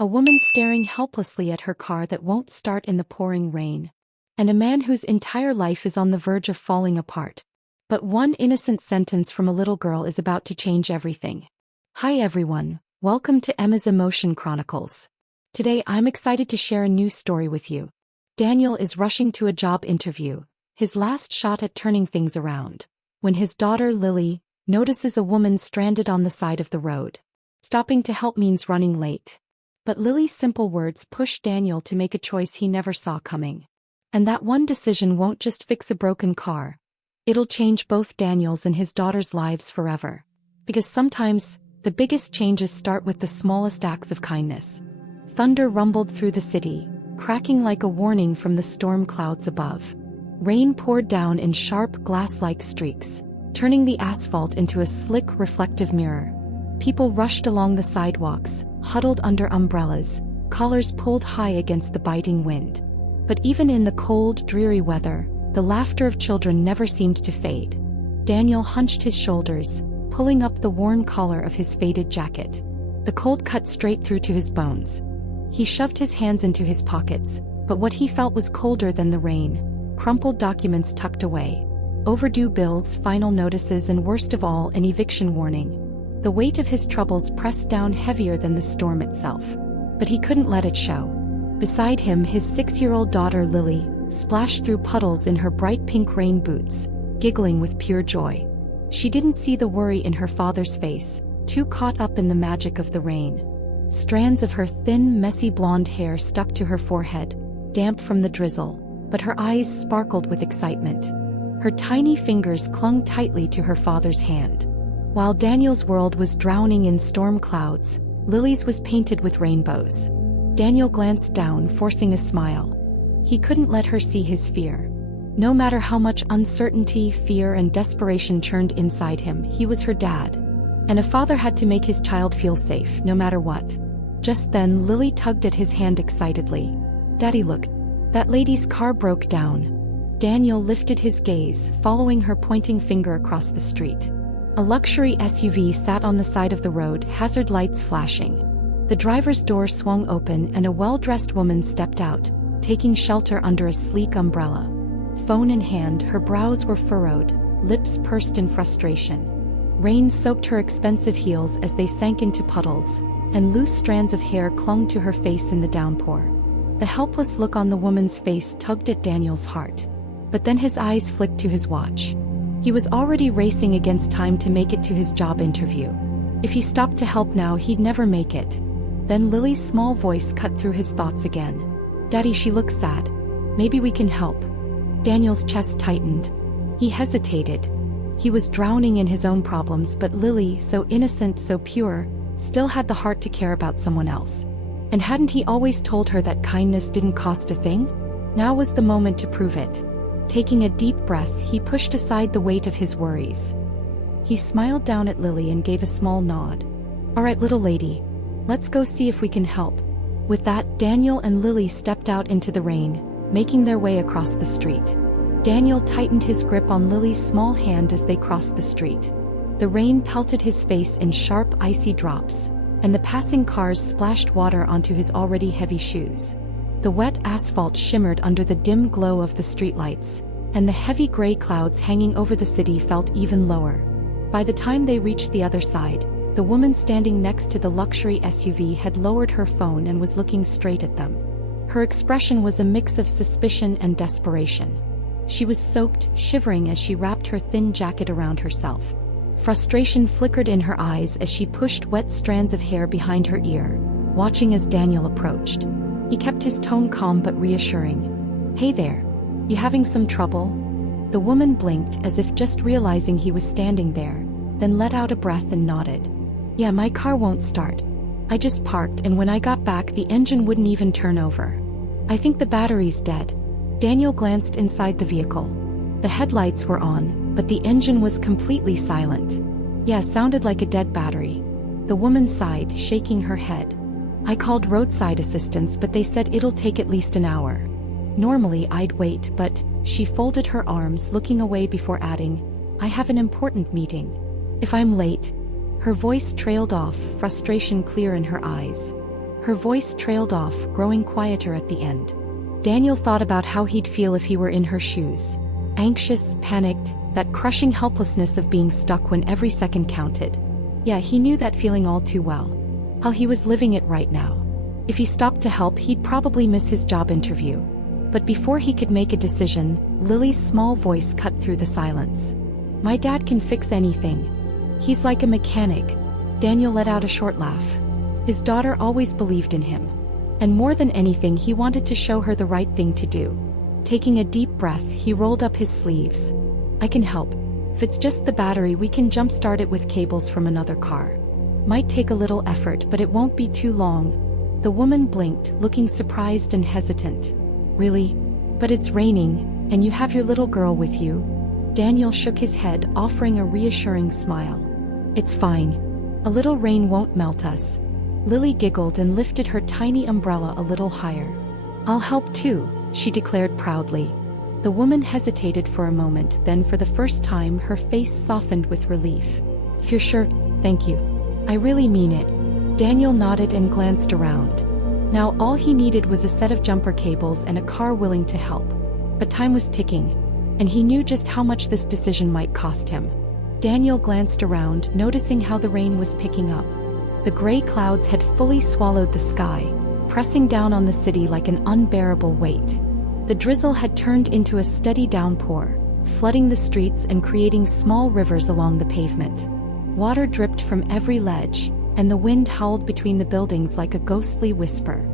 a woman staring helplessly at her car that won't start in the pouring rain, and a man whose entire life is on the verge of falling apart. But one innocent sentence from a little girl is about to change everything. Hi everyone, welcome to Emma's Emotion Chronicles. Today I'm excited to share a new story with you. Daniel is rushing to a job interview, his last shot at turning things around, when his daughter Lily notices a woman stranded on the side of the road. Stopping to help means running late. But Lily's simple words push Daniel to make a choice he never saw coming. And that one decision won't just fix a broken car. It'll change both Daniel's and his daughter's lives forever. Because sometimes, the biggest changes start with the smallest acts of kindness. Thunder rumbled through the city, cracking like a warning from the storm clouds above. Rain poured down in sharp glass-like streaks, turning the asphalt into a slick reflective mirror. People rushed along the sidewalks, huddled under umbrellas, collars pulled high against the biting wind. But even in the cold, dreary weather, the laughter of children never seemed to fade. Daniel hunched his shoulders, pulling up the worn collar of his faded jacket. The cold cut straight through to his bones. He shoved his hands into his pockets, but what he felt was colder than the rain. Crumpled documents tucked away. Overdue bills, final notices, and worst of all, an eviction warning. The weight of his troubles pressed down heavier than the storm itself. But he couldn't let it show. Beside him, his 6-year-old daughter Lily splashed through puddles in her bright pink rain boots, giggling with pure joy. She didn't see the worry in her father's face, too caught up in the magic of the rain. Strands of her thin, messy blonde hair stuck to her forehead, damp from the drizzle, but her eyes sparkled with excitement. Her tiny fingers clung tightly to her father's hand. While Daniel's world was drowning in storm clouds, Lily's was painted with rainbows. Daniel glanced down, forcing a smile. He couldn't let her see his fear. No matter how much uncertainty, fear, and desperation churned inside him, he was her dad. And a father had to make his child feel safe, no matter what. Just then, Lily tugged at his hand excitedly. "Daddy, look. That lady's car broke down." Daniel lifted his gaze, following her pointing finger across the street. A luxury SUV sat on the side of the road, hazard lights flashing. The driver's door swung open and a well-dressed woman stepped out, taking shelter under a sleek umbrella. Phone in hand, her brows were furrowed, lips pursed in frustration. Rain soaked her expensive heels as they sank into puddles, and loose strands of hair clung to her face in the downpour. The helpless look on the woman's face tugged at Daniel's heart. But then his eyes flicked to his watch. He was already racing against time to make it to his job interview. If he stopped to help now, he'd never make it. Then Lily's small voice cut through his thoughts again. "Daddy, she looks sad. Maybe we can help." Daniel's chest tightened. He hesitated. He was drowning in his own problems, but Lily, so innocent, so pure, still had the heart to care about someone else. And hadn't he always told her that kindness didn't cost a thing? Now was the moment to prove it. Taking a deep breath, he pushed aside the weight of his worries. He smiled down at Lily and gave a small nod. "All right, little lady. Let's go see if we can help." With that, Daniel and Lily stepped out into the rain, making their way across the street. Daniel tightened his grip on Lily's small hand as they crossed the street. The rain pelted his face in sharp, icy drops, and the passing cars splashed water onto his already heavy shoes. The wet asphalt shimmered under the dim glow of the streetlights, and the heavy gray clouds hanging over the city felt even lower. By the time they reached the other side, the woman standing next to the luxury SUV had lowered her phone and was looking straight at them. Her expression was a mix of suspicion and desperation. She was soaked, shivering as she wrapped her thin jacket around herself. Frustration flickered in her eyes as she pushed wet strands of hair behind her ear, watching as Daniel approached. He kept his tone calm but reassuring. "Hey there. You having some trouble?" The woman blinked as if just realizing he was standing there, then let out a breath and nodded. "Yeah, my car won't start. I just parked and when I got back the engine wouldn't even turn over. I think the battery's dead." Daniel glanced inside the vehicle. The headlights were on, but the engine was completely silent. "Yeah, sounded like a dead battery." The woman sighed, shaking her head. "I called roadside assistance but they said it'll take at least an hour. Normally I'd wait, but..." She folded her arms, looking away before adding, "I have an important meeting. If I'm late..." Her voice trailed off, frustration clear in her eyes. Her voice trailed off, growing quieter at the end. Daniel thought about how he'd feel if he were in her shoes. Anxious, panicked, that crushing helplessness of being stuck when every second counted. Yeah, he knew that feeling all too well. How he was living it right now. If he stopped to help, he'd probably miss his job interview. But before he could make a decision, Lily's small voice cut through the silence. My dad can fix anything. He's like a mechanic. Daniel let out a short laugh. His daughter always believed in him. And more than anything, he wanted to show her the right thing to do. Taking a deep breath, he rolled up his sleeves. I can help. If it's just the battery, we can jumpstart it with cables from another car. Might take a little effort, but it won't be too long. The woman blinked, looking surprised and hesitant. Really? But it's raining, and you have your little girl with you? Daniel shook his head, offering a reassuring smile. It's fine. A little rain won't melt us. Lily giggled and lifted her tiny umbrella a little higher. I'll help too, she declared proudly. The woman hesitated for a moment, then for the first time her face softened with relief. If you're sure, thank you. I really mean it. Daniel nodded and glanced around. Now all he needed was a set of jumper cables and a car willing to help. But time was ticking, and he knew just how much this decision might cost him. Daniel glanced around, noticing how the rain was picking up. The gray clouds had fully swallowed the sky, pressing down on the city like an unbearable weight. The drizzle had turned into a steady downpour, flooding the streets and creating small rivers along the pavement. Water dripped from every ledge, and the wind howled between the buildings like a ghostly whisper.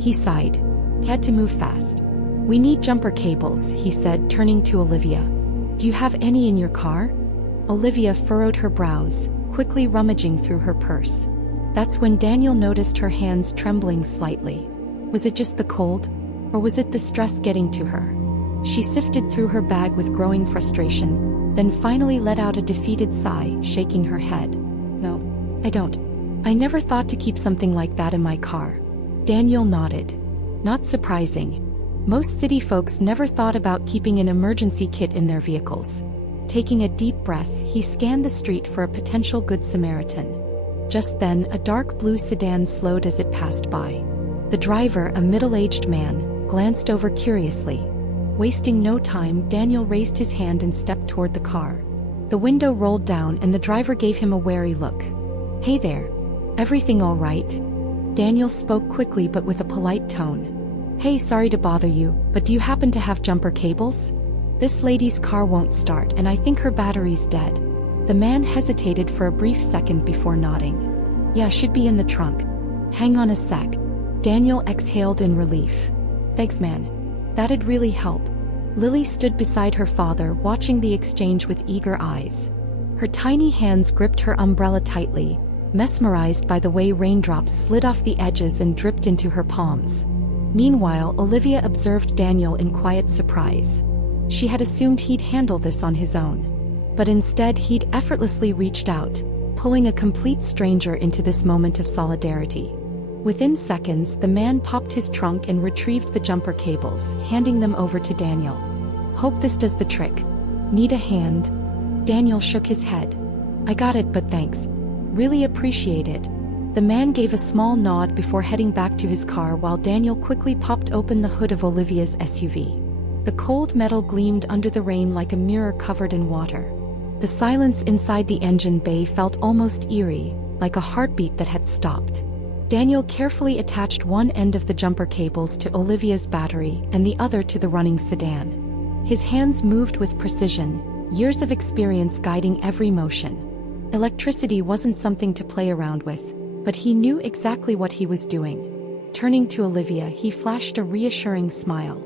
He sighed. He had to move fast. We need jumper cables, he said, turning to Olivia. Do you have any in your car? Olivia furrowed her brows, quickly rummaging through her purse. That's when Daniel noticed her hands trembling slightly. Was it just the cold? Or was it the stress getting to her? She sifted through her bag with growing frustration, then finally let out a defeated sigh, shaking her head. No, I don't. I never thought to keep something like that in my car. Daniel nodded. Not surprising. Most city folks never thought about keeping an emergency kit in their vehicles. Taking a deep breath, he scanned the street for a potential Good Samaritan. Just then, a dark blue sedan slowed as it passed by. The driver, a middle-aged man, glanced over curiously. Wasting no time, Daniel raised his hand and stepped toward the car. The window rolled down and the driver gave him a wary look. Hey there. Everything all right? Daniel spoke quickly but with a polite tone. Hey, sorry to bother you, but do you happen to have jumper cables? This lady's car won't start and I think her battery's dead. The man hesitated for a brief second before nodding. Yeah, should be in the trunk. Hang on a sec. Daniel exhaled in relief. Thanks, man. That'd really help. Lily stood beside her father, watching the exchange with eager eyes. Her tiny hands gripped her umbrella tightly, mesmerized by the way raindrops slid off the edges and dripped into her palms. Meanwhile, Olivia observed Daniel in quiet surprise. She had assumed he'd handle this on his own. But instead he'd effortlessly reached out, pulling a complete stranger into this moment of solidarity. Within seconds, the man popped his trunk and retrieved the jumper cables, handing them over to Daniel. Hope this does the trick. Need a hand? Daniel shook his head. I got it, but thanks. Really appreciate it. The man gave a small nod before heading back to his car while Daniel quickly popped open the hood of Olivia's SUV. The cold metal gleamed under the rain like a mirror covered in water. The silence inside the engine bay felt almost eerie, like a heartbeat that had stopped. Daniel carefully attached one end of the jumper cables to Olivia's battery and the other to the running sedan. His hands moved with precision, years of experience guiding every motion. Electricity wasn't something to play around with, but he knew exactly what he was doing. Turning to Olivia, he flashed a reassuring smile.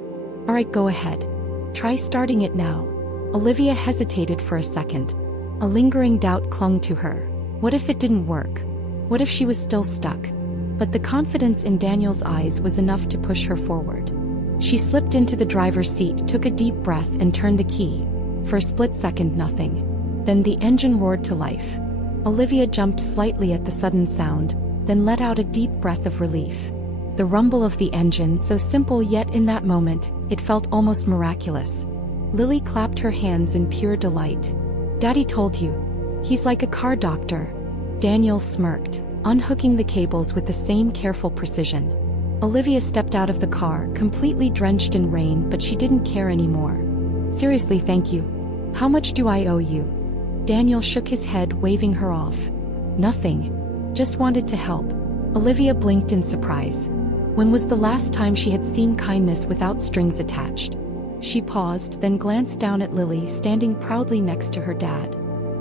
All right, go ahead. Try starting it now. Olivia hesitated for a second. A lingering doubt clung to her. What if it didn't work? What if she was still stuck? But the confidence in Daniel's eyes was enough to push her forward. She slipped into the driver's seat, took a deep breath and turned the key. For a split second, nothing. Then the engine roared to life. Olivia jumped slightly at the sudden sound, then let out a deep breath of relief. The rumble of the engine, so simple yet in that moment, it felt almost miraculous. Lily clapped her hands in pure delight. Daddy told you. He's like a car doctor. Daniel smirked. unhooking the cables with the same careful precision. Olivia stepped out of the car, completely drenched in rain, but she didn't care anymore. Seriously, thank you. How much do I owe you? Daniel shook his head, waving her off. Nothing. Just wanted to help. Olivia blinked in surprise. When was the last time she had seen kindness without strings attached? She paused, then glanced down at Lily, standing proudly next to her dad.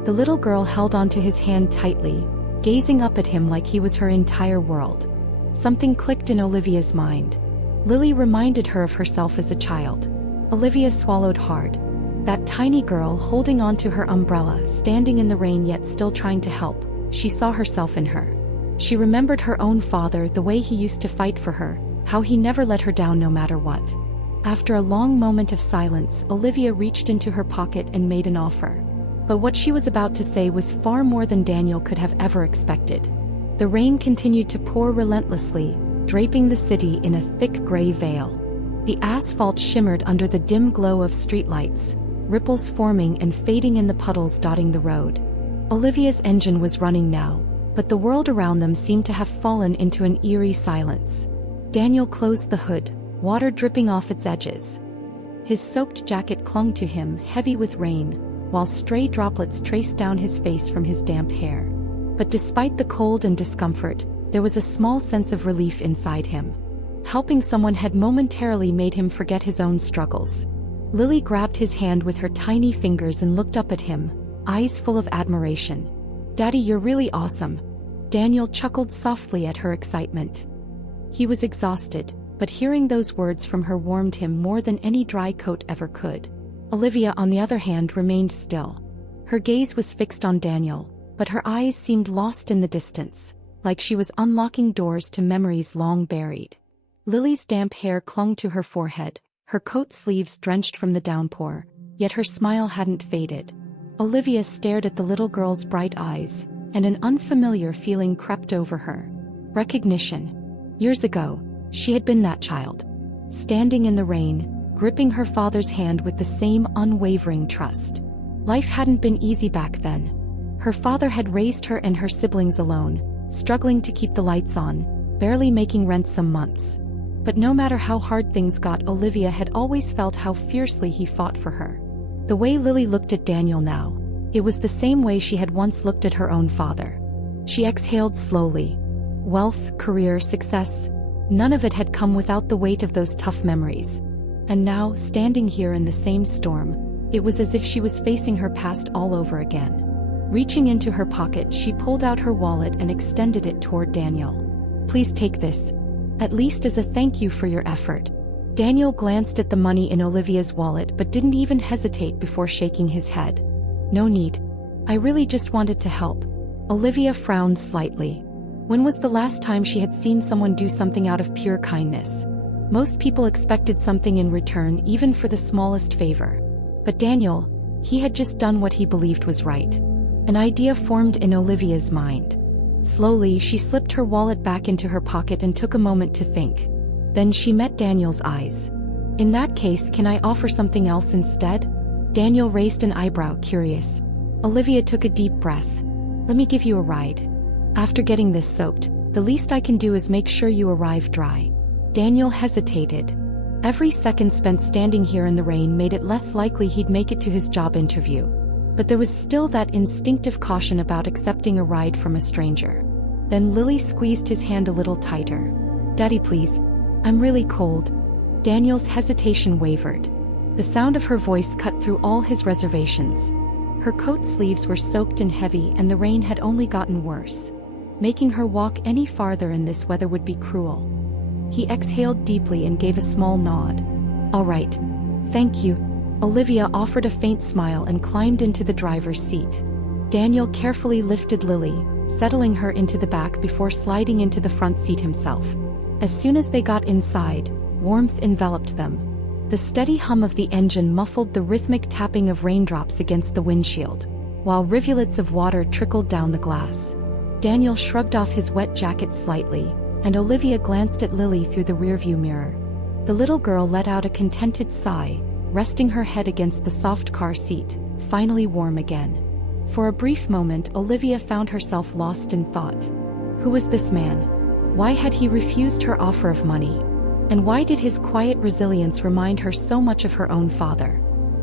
The little girl held onto his hand tightly, gazing up at him like he was her entire world. Something clicked in Olivia's mind. Lily reminded her of herself as a child. Olivia swallowed hard. That tiny girl holding onto her umbrella, standing in the rain yet still trying to help. She saw herself in her. She remembered her own father, the way he used to fight for her, how he never let her down no matter what. After a long moment of silence, Olivia reached into her pocket and made an offer. But what she was about to say was far more than Daniel could have ever expected. The rain continued to pour relentlessly, draping the city in a thick gray veil. The asphalt shimmered under the dim glow of streetlights, ripples forming and fading in the puddles dotting the road. Olivia's engine was running now, but the world around them seemed to have fallen into an eerie silence. Daniel closed the hood, water dripping off its edges. His soaked jacket clung to him, heavy with rain, while stray droplets traced down his face from his damp hair. But despite the cold and discomfort, there was a small sense of relief inside him. Helping someone had momentarily made him forget his own struggles. Lily grabbed his hand with her tiny fingers and looked up at him, eyes full of admiration. "Daddy, you're really awesome." Daniel chuckled softly at her excitement. He was exhausted, but hearing those words from her warmed him more than any dry coat ever could. Olivia, on the other hand, remained still. Her gaze was fixed on Daniel, but her eyes seemed lost in the distance, like she was unlocking doors to memories long buried. Lily's damp hair clung to her forehead, her coat sleeves drenched from the downpour, yet her smile hadn't faded. Olivia stared at the little girl's bright eyes, and an unfamiliar feeling crept over her. Recognition. Years ago, she had been that child. Standing in the rain, gripping her father's hand with the same unwavering trust. Life hadn't been easy back then. Her father had raised her and her siblings alone, struggling to keep the lights on, barely making rent some months. But no matter how hard things got, Olivia had always felt how fiercely he fought for her. The way Lily looked at Daniel now, it was the same way she had once looked at her own father. She exhaled slowly. Wealth, career, success, none of it had come without the weight of those tough memories. And now, standing here in the same storm, it was as if she was facing her past all over again. Reaching into her pocket, she pulled out her wallet and extended it toward Daniel. "Please take this. At least as a thank you for your effort." Daniel glanced at the money in Olivia's wallet but didn't even hesitate before shaking his head. "No need. I really just wanted to help." Olivia frowned slightly. When was the last time she had seen someone do something out of pure kindness? Most people expected something in return, even for the smallest favor. But Daniel, he had just done what he believed was right. An idea formed in Olivia's mind. Slowly, she slipped her wallet back into her pocket and took a moment to think. Then she met Daniel's eyes. "In that case, can I offer something else instead?" Daniel raised an eyebrow, curious. Olivia took a deep breath. "Let me give you a ride. After getting this soaked, the least I can do is make sure you arrive dry." Daniel hesitated. Every second spent standing here in the rain made it less likely he'd make it to his job interview. But there was still that instinctive caution about accepting a ride from a stranger. Then Lily squeezed his hand a little tighter. "Daddy, please. I'm really cold." Daniel's hesitation wavered. The sound of her voice cut through all his reservations. Her coat sleeves were soaked and heavy, and the rain had only gotten worse. Making her walk any farther in this weather would be cruel. He exhaled deeply and gave a small nod. "All right. Thank you." Olivia offered a faint smile and climbed into the driver's seat. Daniel carefully lifted Lily, settling her into the back before sliding into the front seat himself. As soon as they got inside, warmth enveloped them. The steady hum of the engine muffled the rhythmic tapping of raindrops against the windshield, while rivulets of water trickled down the glass. Daniel shrugged off his wet jacket slightly, and Olivia glanced at Lily through the rearview mirror. The little girl let out a contented sigh, resting her head against the soft car seat, finally warm again. For a brief moment, Olivia found herself lost in thought. Who was this man? Why had he refused her offer of money? And why did his quiet resilience remind her so much of her own father?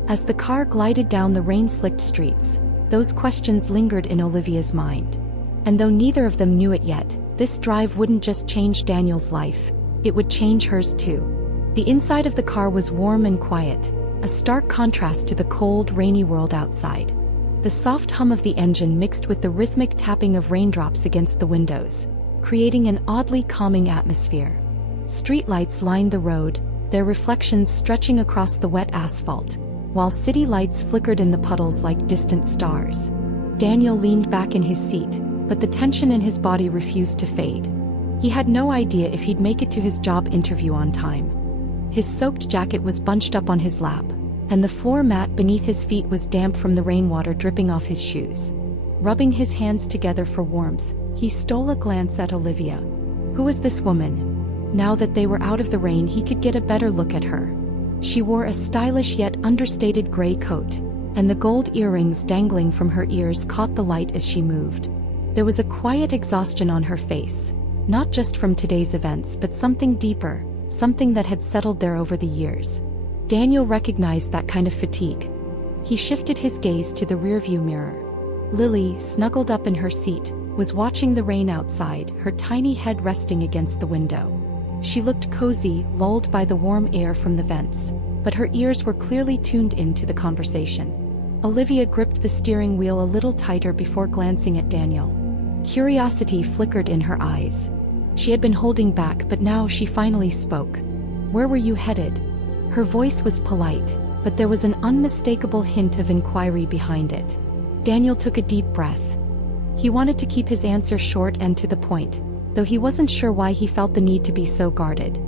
As the car glided down the rain-slicked streets, those questions lingered in Olivia's mind. And though neither of them knew it yet, this drive wouldn't just change Daniel's life, it would change hers too. The inside of the car was warm and quiet, a stark contrast to the cold, rainy world outside. The soft hum of the engine mixed with the rhythmic tapping of raindrops against the windows, creating an oddly calming atmosphere. Streetlights lined the road, their reflections stretching across the wet asphalt, while city lights flickered in the puddles like distant stars. Daniel leaned back in his seat, but the tension in his body refused to fade. He had no idea if he'd make it to his job interview on time. His soaked jacket was bunched up on his lap, and the floor mat beneath his feet was damp from the rainwater dripping off his shoes. Rubbing his hands together for warmth, he stole a glance at Olivia. Who was this woman? Now that they were out of the rain, he could get a better look at her. She wore a stylish yet understated gray coat, and the gold earrings dangling from her ears caught the light as she moved. There was a quiet exhaustion on her face, not just from today's events but something deeper, something that had settled there over the years. Daniel recognized that kind of fatigue. He shifted his gaze to the rearview mirror. Lily, snuggled up in her seat, was watching the rain outside, her tiny head resting against the window. She looked cozy, lulled by the warm air from the vents, but her ears were clearly tuned into the conversation. Olivia gripped the steering wheel a little tighter before glancing at Daniel. Curiosity flickered in her eyes. She had been holding back, but now she finally spoke. "Where were you headed?" Her voice was polite, but there was an unmistakable hint of inquiry behind it. Daniel took a deep breath. He wanted to keep his answer short and to the point, though he wasn't sure why he felt the need to be so guarded.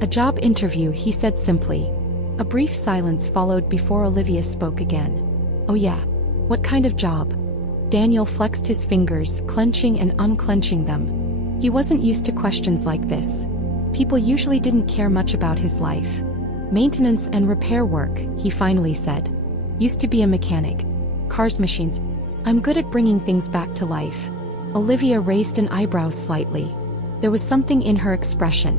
"A job interview," he said simply. A brief silence followed before Olivia spoke again. "Oh yeah? What kind of job?" Daniel flexed his fingers, clenching and unclenching them. He wasn't used to questions like this. People usually didn't care much about his life. "Maintenance and repair work," he finally said. "Used to be a mechanic. Cars, machines. I'm good at bringing things back to life." Olivia raised an eyebrow slightly. There was something in her expression.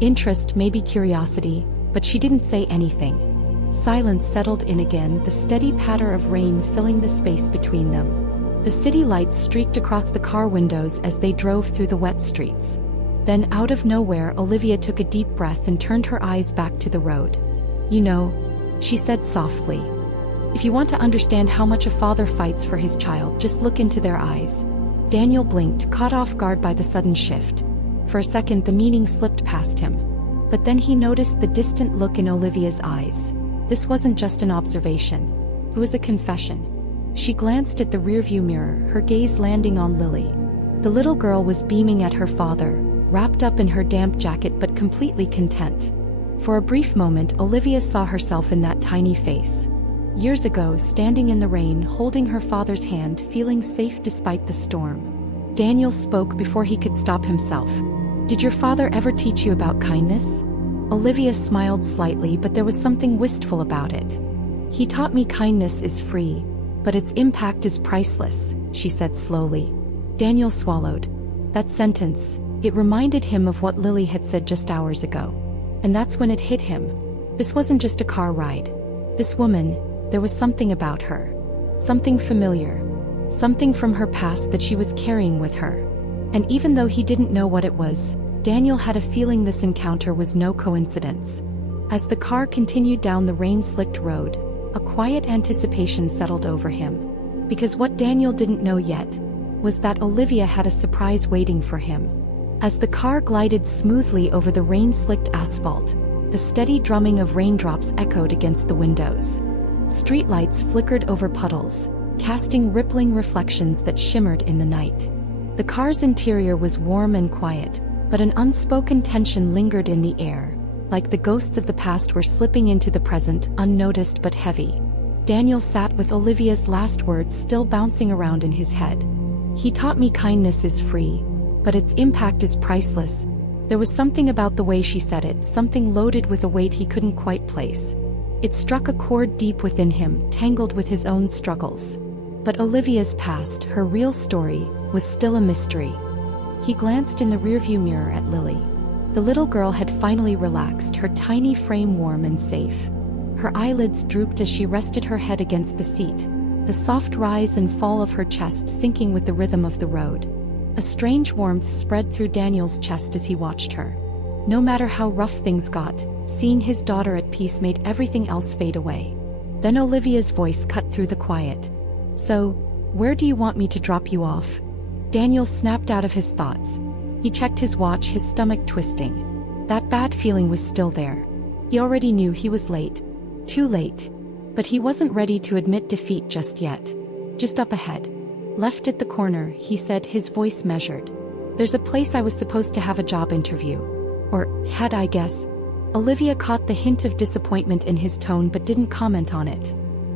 Interest, maybe curiosity, but she didn't say anything. Silence settled in again, the steady patter of rain filling the space between them. The city lights streaked across the car windows as they drove through the wet streets. Then, out of nowhere, Olivia took a deep breath and turned her eyes back to the road. "You know," she said softly, "if you want to understand how much a father fights for his child, just look into their eyes." Daniel blinked, caught off guard by the sudden shift. For a second the meaning slipped past him. But then he noticed the distant look in Olivia's eyes. This wasn't just an observation. It was a confession. She glanced at the rearview mirror, her gaze landing on Lily. The little girl was beaming at her father, wrapped up in her damp jacket but completely content. For a brief moment Olivia saw herself in that tiny face. Years ago, standing in the rain, holding her father's hand, feeling safe despite the storm. Daniel spoke before he could stop himself. "Did your father ever teach you about kindness?" Olivia smiled slightly, but there was something wistful about it. "He taught me kindness is free, but its impact is priceless," she said slowly. Daniel swallowed. That sentence, it reminded him of what Lily had said just hours ago. And that's when it hit him. This wasn't just a car ride. This woman, there was something about her. Something familiar. Something from her past that she was carrying with her. And even though he didn't know what it was, Daniel had a feeling this encounter was no coincidence. As the car continued down the rain-slicked road, a quiet anticipation settled over him. Because what Daniel didn't know yet was that Olivia had a surprise waiting for him. As the car glided smoothly over the rain-slicked asphalt, the steady drumming of raindrops echoed against the windows. Streetlights flickered over puddles, casting rippling reflections that shimmered in the night. The car's interior was warm and quiet, but an unspoken tension lingered in the air, like the ghosts of the past were slipping into the present, unnoticed but heavy. Daniel sat with Olivia's last words still bouncing around in his head. "He taught me kindness is free, but its impact is priceless." There was something about the way she said it, something loaded with a weight he couldn't quite place. It struck a chord deep within him, tangled with his own struggles. But Olivia's past, her real story, was still a mystery. He glanced in the rearview mirror at Lily. The little girl had finally relaxed, her tiny frame warm and safe. Her eyelids drooped as she rested her head against the seat, the soft rise and fall of her chest syncing with the rhythm of the road. A strange warmth spread through Daniel's chest as he watched her. No matter how rough things got, seeing his daughter at peace made everything else fade away. Then Olivia's voice cut through the quiet. "So, where do you want me to drop you off?" Daniel snapped out of his thoughts. He checked his watch, his stomach twisting. That bad feeling was still there. He already knew he was late. Too late. But he wasn't ready to admit defeat just yet. "Just up ahead. Left at the corner," he said, his voice measured. "There's a place I was supposed to have a job interview. Or, had I guess." Olivia caught the hint of disappointment in his tone but didn't comment on it.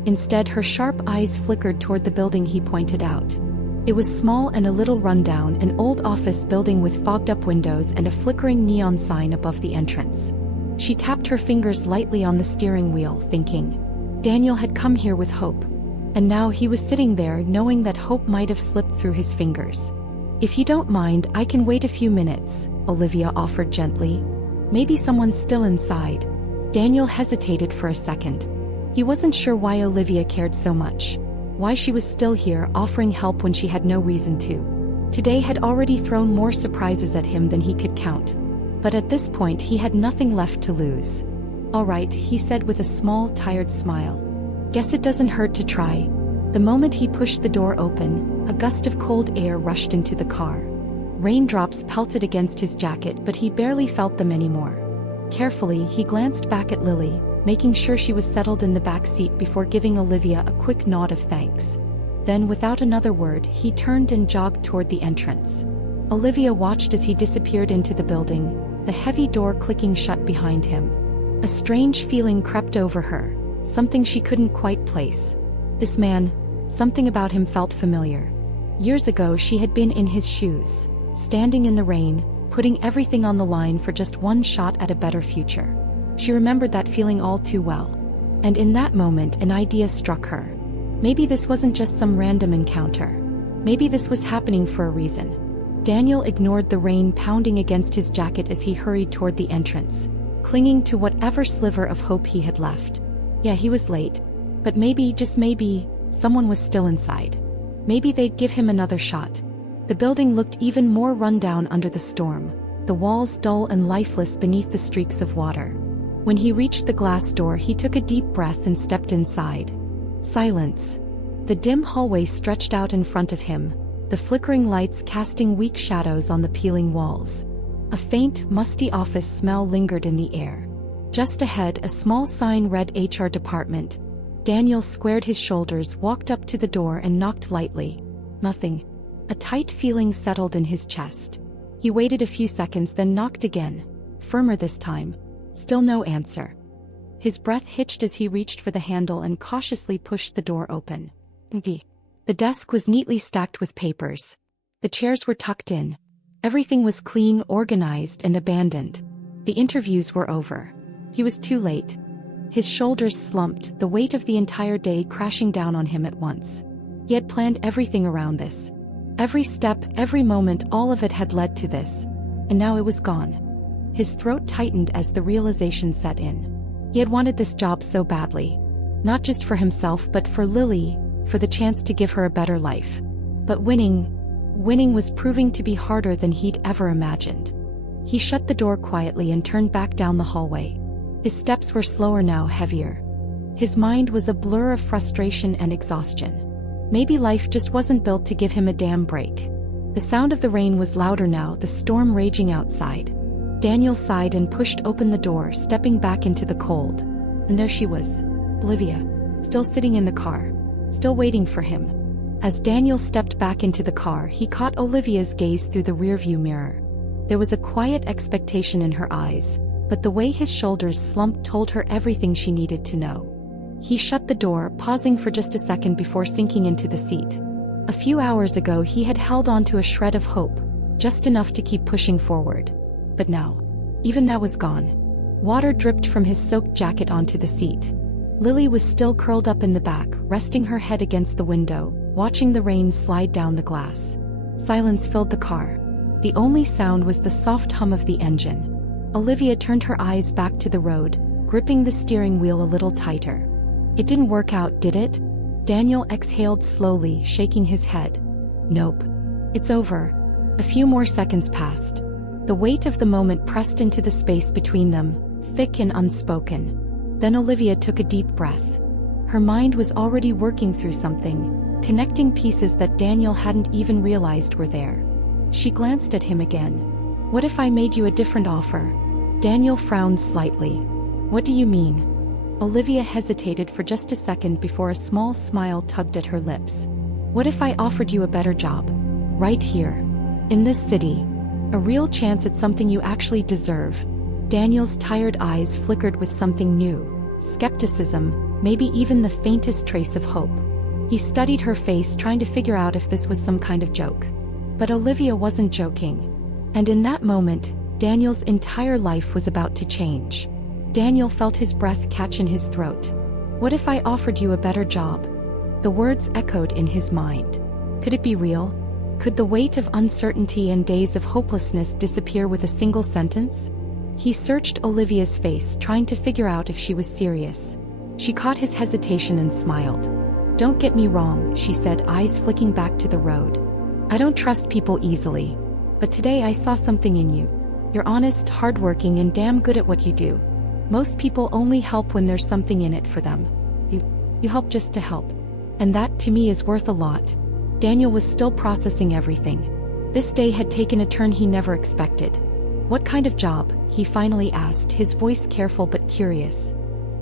Instead, her sharp eyes flickered toward the building he pointed out. It was small and a little rundown, an old office building with fogged-up windows and a flickering neon sign above the entrance. She tapped her fingers lightly on the steering wheel, thinking. Daniel had come here with hope. And now he was sitting there knowing that hope might have slipped through his fingers. "If you don't mind, I can wait a few minutes," Olivia offered gently. "Maybe someone's still inside." Daniel hesitated for a second. He wasn't sure why Olivia cared so much. Why she was still here, offering help when she had no reason to. Today had already thrown more surprises at him than he could count. But at this point he had nothing left to lose. "All right," he said with a small, tired smile. "Guess it doesn't hurt to try." The moment he pushed the door open, a gust of cold air rushed into the car. Raindrops pelted against his jacket, but he barely felt them anymore. Carefully, he glanced back at Lily, making sure she was settled in the back seat before giving Olivia a quick nod of thanks. Then, without another word, he turned and jogged toward the entrance. Olivia watched as he disappeared into the building, the heavy door clicking shut behind him. A strange feeling crept over her, something she couldn't quite place. This man, something about him felt familiar. Years ago she had been in his shoes, standing in the rain, putting everything on the line for just one shot at a better future. She remembered that feeling all too well. And in that moment an idea struck her. Maybe this wasn't just some random encounter. Maybe this was happening for a reason. Daniel ignored the rain pounding against his jacket as he hurried toward the entrance, clinging to whatever sliver of hope he had left. Yeah, he was late. But maybe, just maybe, someone was still inside. Maybe they'd give him another shot. The building looked even more run down under the storm, the walls dull and lifeless beneath the streaks of water. When he reached the glass door, he took a deep breath and stepped inside. Silence. The dim hallway stretched out in front of him, the flickering lights casting weak shadows on the peeling walls. A faint, musty office smell lingered in the air. Just ahead, a small sign read HR Department. Daniel squared his shoulders, walked up to the door and knocked lightly. Nothing. A tight feeling settled in his chest. He waited a few seconds, then knocked again. Firmer this time. Still no answer. His breath hitched as he reached for the handle and cautiously pushed the door open. The desk was neatly stacked with papers. The chairs were tucked in. Everything was clean, organized, and abandoned. The interviews were over. He was too late. His shoulders slumped, the weight of the entire day crashing down on him at once. He had planned everything around this. Every step, every moment, all of it had led to this. And now it was gone. His throat tightened as the realization set in. He had wanted this job so badly. Not just for himself but for Lily, for the chance to give her a better life. But winning was proving to be harder than he'd ever imagined. He shut the door quietly and turned back down the hallway. His steps were slower now, heavier. His mind was a blur of frustration and exhaustion. Maybe life just wasn't built to give him a damn break. The sound of the rain was louder now, the storm raging outside. Daniel sighed and pushed open the door, stepping back into the cold. And there she was, Olivia, still sitting in the car, still waiting for him. As Daniel stepped back into the car, he caught Olivia's gaze through the rearview mirror. There was a quiet expectation in her eyes, but the way his shoulders slumped told her everything she needed to know. He shut the door, pausing for just a second before sinking into the seat. A few hours ago he had held on to a shred of hope, just enough to keep pushing forward. But now, even that was gone. Water dripped from his soaked jacket onto the seat. Lily was still curled up in the back, resting her head against the window, watching the rain slide down the glass. Silence filled the car. The only sound was the soft hum of the engine. Olivia turned her eyes back to the road, gripping the steering wheel a little tighter. It didn't work out, did it? Daniel exhaled slowly, shaking his head. Nope. It's over. A few more seconds passed. The weight of the moment pressed into the space between them, thick and unspoken. Then Olivia took a deep breath. Her mind was already working through something, connecting pieces that Daniel hadn't even realized were there. She glanced at him again. What if I made you a different offer? Daniel frowned slightly. What do you mean? Olivia hesitated for just a second before a small smile tugged at her lips. What if I offered you a better job? Right here. In this city. A real chance at something you actually deserve. Daniel's tired eyes flickered with something new. Skepticism, maybe even the faintest trace of hope. He studied her face, trying to figure out if this was some kind of joke. But Olivia wasn't joking. And in that moment, Daniel's entire life was about to change. Daniel felt his breath catch in his throat. What if I offered you a better job? The words echoed in his mind. Could it be real? Could the weight of uncertainty and days of hopelessness disappear with a single sentence? He searched Olivia's face, trying to figure out if she was serious. She caught his hesitation and smiled. Don't get me wrong, she said, eyes flicking back to the road. I don't trust people easily. But today I saw something in you. You're honest, hardworking, and damn good at what you do. Most people only help when there's something in it for them. You help just to help. And that, to me, is worth a lot. Daniel was still processing everything. This day had taken a turn he never expected. What kind of job? He finally asked, his voice careful but curious.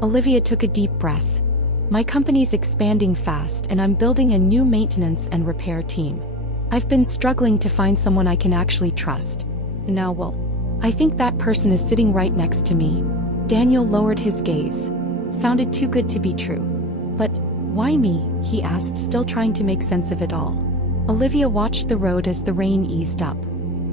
Olivia took a deep breath. My company's expanding fast and I'm building a new maintenance and repair team. I've been struggling to find someone I can actually trust. Now, well, I think that person is sitting right next to me. Daniel lowered his gaze. Sounded too good to be true. But why me? He asked, still trying to make sense of it all. Olivia watched the road as the rain eased up.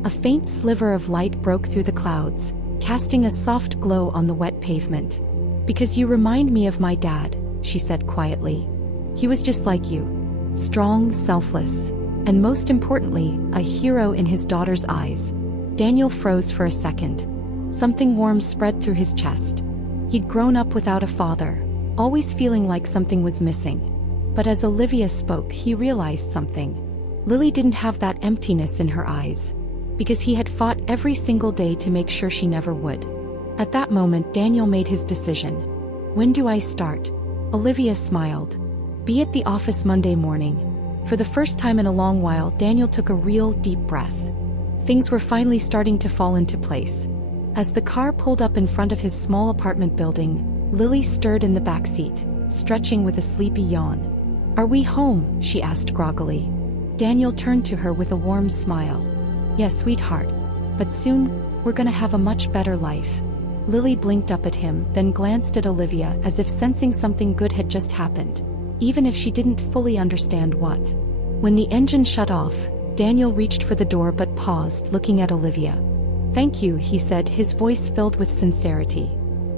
A faint sliver of light broke through the clouds, casting a soft glow on the wet pavement. Because you remind me of my dad, she said quietly. He was just like you. Strong, selfless, and most importantly, a hero in his daughter's eyes. Daniel froze for a second. Something warm spread through his chest. He'd grown up without a father, always feeling like something was missing. But as Olivia spoke, he realized something. Lily didn't have that emptiness in her eyes, because he had fought every single day to make sure she never would. At that moment, Daniel made his decision. When do I start? Olivia smiled. Be at the office Monday morning. For the first time in a long while, Daniel took a real deep breath. Things were finally starting to fall into place. As the car pulled up in front of his small apartment building, Lily stirred in the backseat, stretching with a sleepy yawn. Are we home? She asked groggily. Daniel turned to her with a warm smile. Yes, sweetheart. But soon, we're gonna have a much better life. Lily blinked up at him, then glanced at Olivia as if sensing something good had just happened, even if she didn't fully understand what. When the engine shut off, Daniel reached for the door but paused, looking at Olivia. Thank you, he said, his voice filled with sincerity.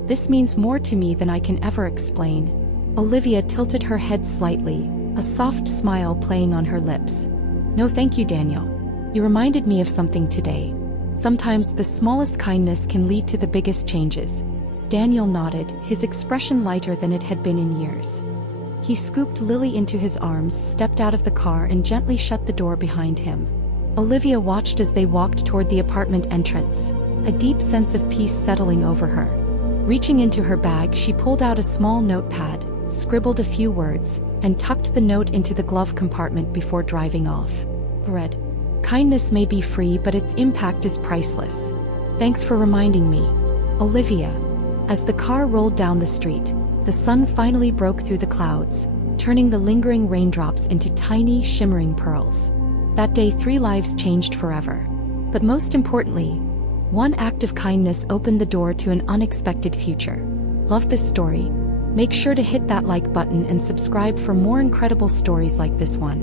This means more to me than I can ever explain. Olivia tilted her head slightly, a soft smile playing on her lips. No thank you, Daniel. You reminded me of something today. Sometimes the smallest kindness can lead to the biggest changes. Daniel nodded, his expression lighter than it had been in years. He scooped Lily into his arms, stepped out of the car and gently shut the door behind him. Olivia watched as they walked toward the apartment entrance, a deep sense of peace settling over her. Reaching into her bag, she pulled out a small notepad, scribbled a few words, and tucked the note into the glove compartment before driving off. Read. Kindness may be free, but its impact is priceless. Thanks for reminding me. Olivia. As the car rolled down the street, the sun finally broke through the clouds, turning the lingering raindrops into tiny, shimmering pearls. That day, 3 lives changed forever. But most importantly, one act of kindness opened the door to an unexpected future. Love this story? Make sure to hit that like button and subscribe for more incredible stories like this one.